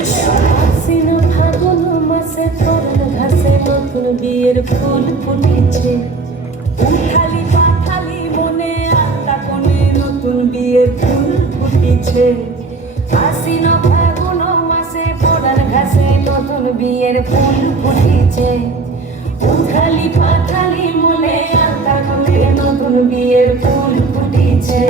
আশ্বিন ফাগুন মাসে পরাণ ঘাসে নতুন বিয়ের ফুল ফুটেছে। উঠালি পাঠালি মনে আত্মা কোণে নতুন বিয়ের ফুল ফুটেছে। আশ্বিন ফাগুন মাসে পরাণ ঘাসে নতুন বিয়ের ফুল ফুটেছে। উঠালি পাঠালি মনে আত্মা কোণে নতুন বিয়ের ফুল ফুটেছে।